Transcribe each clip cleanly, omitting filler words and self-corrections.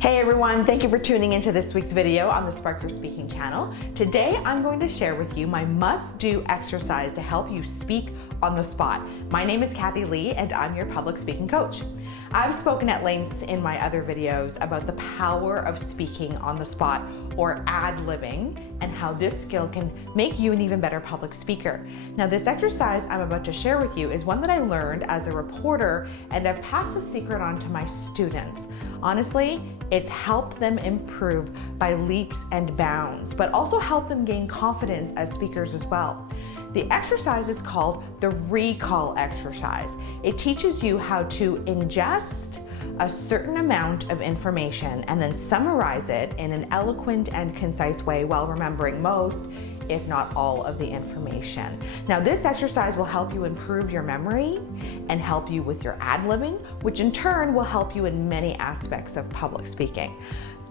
Hey everyone, thank you for tuning into this week's video on the Spark Your Speaking channel. Today I'm going to share with you my must-do exercise to help you speak on the spot. My name is Kathy Lee and I'm your public speaking coach. I've spoken at length in my other videos about the power of speaking on the spot or ad-libbing and how this skill can make you an even better public speaker. Now this exercise I'm about to share with you is one that I learned as a reporter and I've passed the secret on to my students. Honestly, it's helped them improve by leaps and bounds, but also helped them gain confidence as speakers as well. The exercise is called the recall exercise. It teaches you how to ingest a certain amount of information and then summarize it in an eloquent and concise way while remembering most, if not all, of the information. Now this exercise will help you improve your memory and help you with your ad-libbing, which in turn will help you in many aspects of public speaking.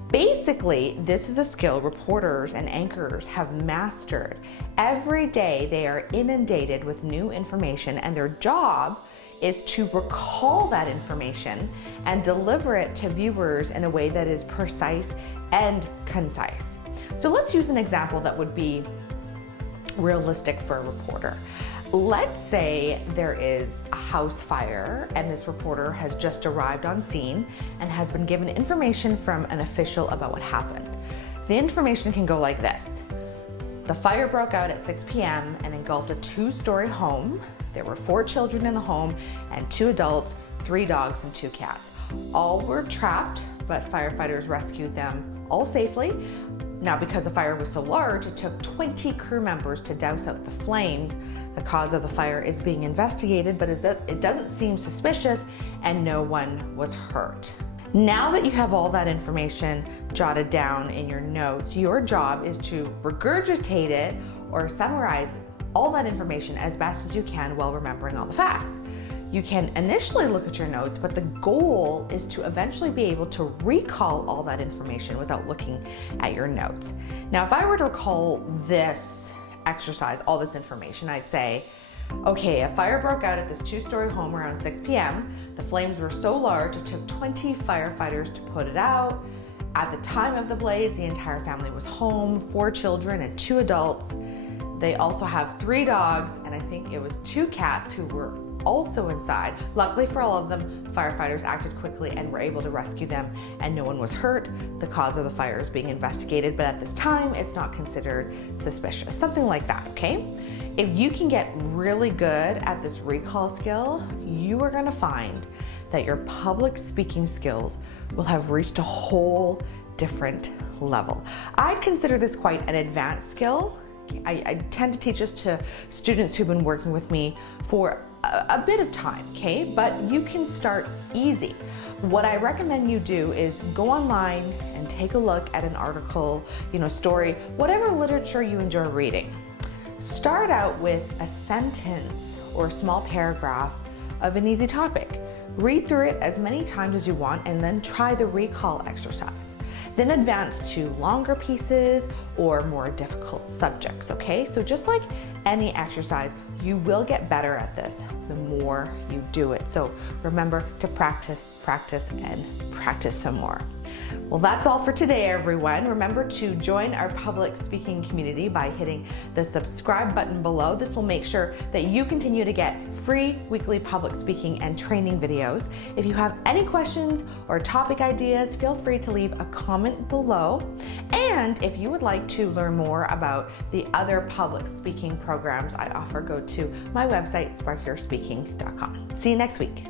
Basically, this is a skill reporters and anchors have mastered. Every day they are inundated with new information and their job is to recall that information and deliver it to viewers in a way that is precise and concise. So let's use an example that would be realistic for a reporter. Let's say there is a house fire and this reporter has just arrived on scene and has been given information from an official about what happened. The information can go like this. The fire broke out at 6 p.m. and engulfed a 2-story home. There were 4 children in the home and 2 adults, 3 dogs and 2 cats. All were trapped, but firefighters rescued them all safely. Now, because the fire was so large, it took 20 crew members to douse out the flames. The cause of the fire is being investigated, but it doesn't seem suspicious and no one was hurt. Now that you have all that information jotted down in your notes, your job is to regurgitate it or summarize all that information as best as you can while remembering all the facts. You can initially look at your notes, but the goal is to eventually be able to recall all that information without looking at your notes. Now, if I were to recall this exercise, all this information, I'd say, okay, a fire broke out at this 2-story home around 6 p.m. The flames were so large, it took 20 firefighters to put it out. At the time of the blaze, the entire family was home, 4 children and 2 adults. They also have 3 dogs, and I think it was 2 cats who were also inside. Luckily for all of them, firefighters acted quickly and were able to rescue them and no one was hurt. The cause of the fire is being investigated, but at this time, it's not considered suspicious. Something like that, okay? If you can get really good at this recall skill, you are gonna find that your public speaking skills will have reached a whole different level. I'd consider this quite an advanced skill. I tend to teach this to students who've been working with me for a bit of time, okay? But you can start easy. What I recommend you do is go online and take a look at an article, story, whatever literature you enjoy reading. Start out with a sentence or a small paragraph of an easy topic. Read through it as many times as you want and then try the recall exercise. Then advance to longer pieces or more difficult subjects, okay? So just like any exercise, you will get better at this the more you do it. So remember to practice, practice, and practice some more. Well, that's all for today, everyone. Remember to join our public speaking community by hitting the subscribe button below. This will make sure that you continue to get free weekly public speaking and training videos. If you have any questions or topic ideas, feel free to leave a comment below. And if you would like to learn more about the other public speaking programs I offer, go to my website, sparkyourspeaking.com. See you next week.